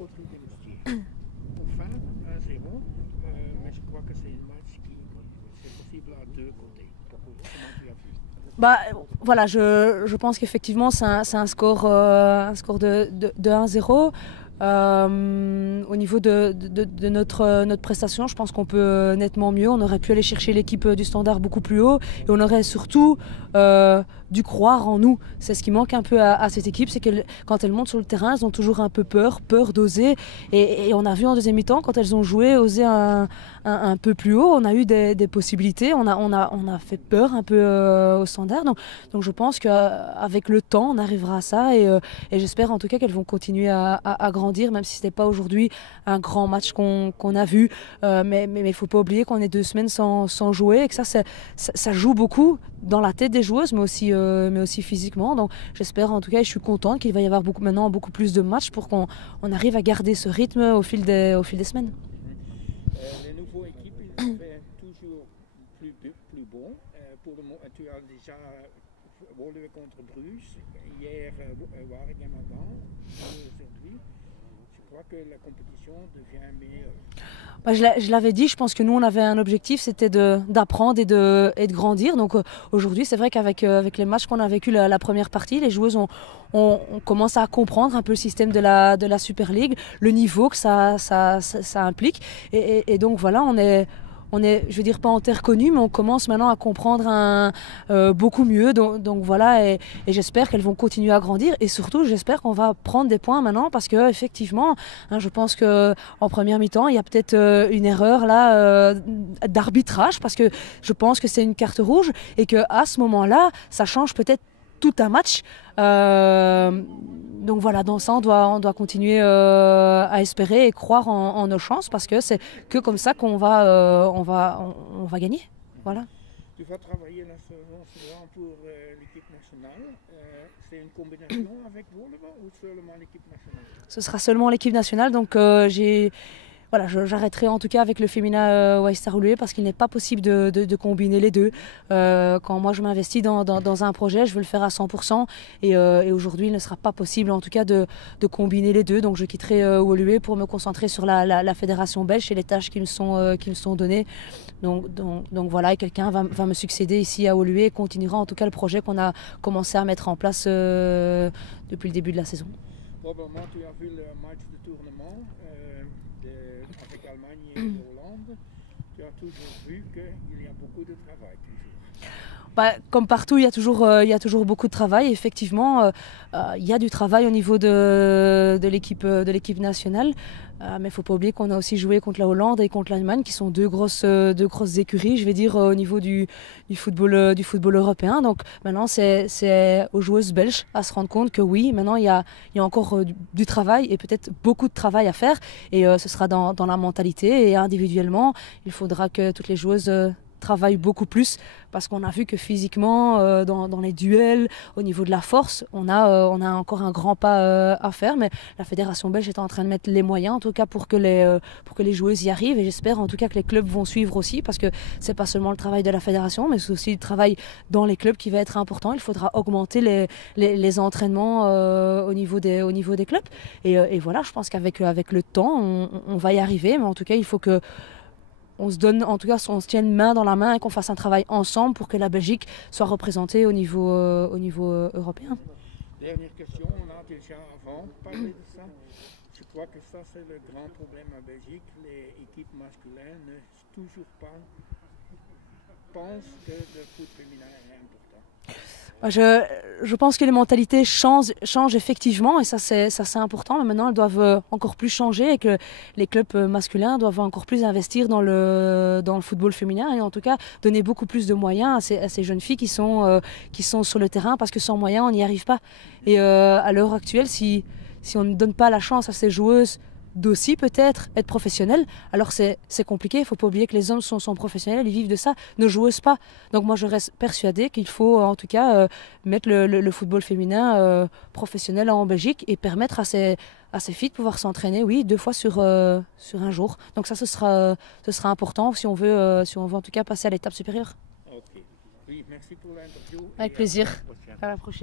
Audrey Delustier. Enfin, 1-0, mais je crois que c'est un match qui c'est possible à deux côtés. Comment tu as vu? Bah, voilà, je pense qu'effectivement c'est un score, de 1-0. Au niveau de notre prestation, je pense qu'on peut nettement mieux. On aurait pu aller chercher l'équipe du Standard beaucoup plus haut et on aurait surtout dû croire en nous. C'est ce qui manque un peu à cette équipe, c'est que quand elles montent sur le terrain, elles ont toujours un peu peur d'oser. Et on a vu en deuxième mi-temps, quand elles ont joué, oser un peu plus haut, on a eu des possibilités. On a fait peur un peu au Standard. Donc je pense qu'avec le temps, on arrivera à ça et j'espère en tout cas qu'elles vont continuer à grandir, même si ce n'est pas aujourd'hui un grand match qu'on a vu. Mais il ne faut pas oublier qu'on est 2 semaines sans jouer et que ça joue beaucoup dans la tête des joueuses, mais aussi physiquement. Donc j'espère en tout cas, et je suis contente qu'il va y avoir maintenant beaucoup plus de matchs pour qu'on arrive à garder ce rythme au fil des semaines. Les nouveaux équipes, ils sont toujours plus bons. Pour le moment, tu as déjà évolué contre Bruges, hier Waregem-Agen, aujourd'hui. Je crois que la compétition devient meilleure. Bah, je l'avais dit, je pense que nous on avait un objectif, c'était d'apprendre et de grandir. Donc aujourd'hui c'est vrai qu'avec les matchs qu'on a vécu la première partie, les joueuses on commence à comprendre un peu le système de la Super League, le niveau que ça implique. Et donc voilà, on est, je veux dire pas en terre connue, mais on commence maintenant à comprendre beaucoup mieux. Donc voilà, et j'espère qu'elles vont continuer à grandir. Et surtout, j'espère qu'on va prendre des points maintenant, parce que effectivement, je pense que en première mi-temps, il y a peut-être une erreur là d'arbitrage, parce que je pense que c'est une carte rouge et que à ce moment-là, ça change peut-être tout un match. Donc voilà, dans ça, on doit continuer à espérer et croire en nos chances, parce que c'est que comme ça qu'on on va gagner. Voilà. Tu vas travailler la saison suivante pour l'équipe nationale. C'est une combinaison avec volleyball ou seulement l'équipe nationale? Ce sera seulement l'équipe nationale, donc voilà, j'arrêterai en tout cas avec le féminin Waistarulué, parce qu'il n'est pas possible de combiner les deux. Quand moi je m'investis dans un projet, je veux le faire à 100%, et aujourd'hui il ne sera pas possible en tout cas de combiner les deux. Donc je quitterai Woluwe pour me concentrer sur la fédération belge et les tâches qui me sont données. Donc voilà, et quelqu'un va me succéder ici à Woluwe et continuera en tout cas le projet qu'on a commencé à mettre en place depuis le début de la saison. Probablement tu as vu le match de tournement avec l'Allemagne et l'Hollande. Tu as toujours vu qu'il y a beaucoup de travail. Bah, comme partout, il y a toujours beaucoup de travail. Effectivement, il y a du travail au niveau de l'équipe nationale. Mais il ne faut pas oublier qu'on a aussi joué contre la Hollande et contre l'Allemagne, qui sont deux grosses écuries, je vais dire, au niveau du football européen. Donc maintenant, c'est aux joueuses belges à se rendre compte que oui, maintenant il y a encore du travail, et peut-être beaucoup de travail à faire. Et ce sera dans la mentalité, et individuellement, il faudra que toutes les joueuses travaille beaucoup plus, parce qu'on a vu que physiquement dans les duels, au niveau de la force, on a encore un grand pas à faire, mais la fédération belge est en train de mettre les moyens en tout cas pour que les joueuses y arrivent, et j'espère en tout cas que les clubs vont suivre aussi, parce que c'est pas seulement le travail de la fédération, mais c'est aussi le travail dans les clubs qui va être important. Il faudra augmenter les entraînements au niveau des clubs, et voilà, je pense qu'avec le temps on va y arriver, mais en tout cas il faut que on se donne, en tout cas, on se tienne main dans la main et qu'on fasse un travail ensemble pour que la Belgique soit représentée au niveau européen. Dernière question, on a déjà avant parlé de ça. Je crois que ça c'est le grand problème en Belgique. Les équipes masculines ne toujours pas pensent que le foot féminin est important. Je pense que les mentalités changent effectivement, et ça c'est important, mais maintenant elles doivent encore plus changer, et que les clubs masculins doivent encore plus investir dans le football féminin, et en tout cas donner beaucoup plus de moyens à ces jeunes filles qui sont sur le terrain, parce que sans moyens on n'y arrive pas. Et à l'heure actuelle, si on ne donne pas la chance à ces joueuses d'aussi peut-être être professionnels, alors c'est compliqué. Il ne faut pas oublier que les hommes sont professionnels, ils vivent de ça, ne jouent pas. Donc moi je reste persuadée qu'il faut en tout cas mettre le football féminin professionnel en Belgique, et permettre à ces filles de pouvoir s'entraîner, oui, 2 fois sur un jour. Donc ça ce sera important si on veut en tout cas passer à l'étape supérieure. Ok. Oui, merci pour l'interview. Avec plaisir. À la prochaine.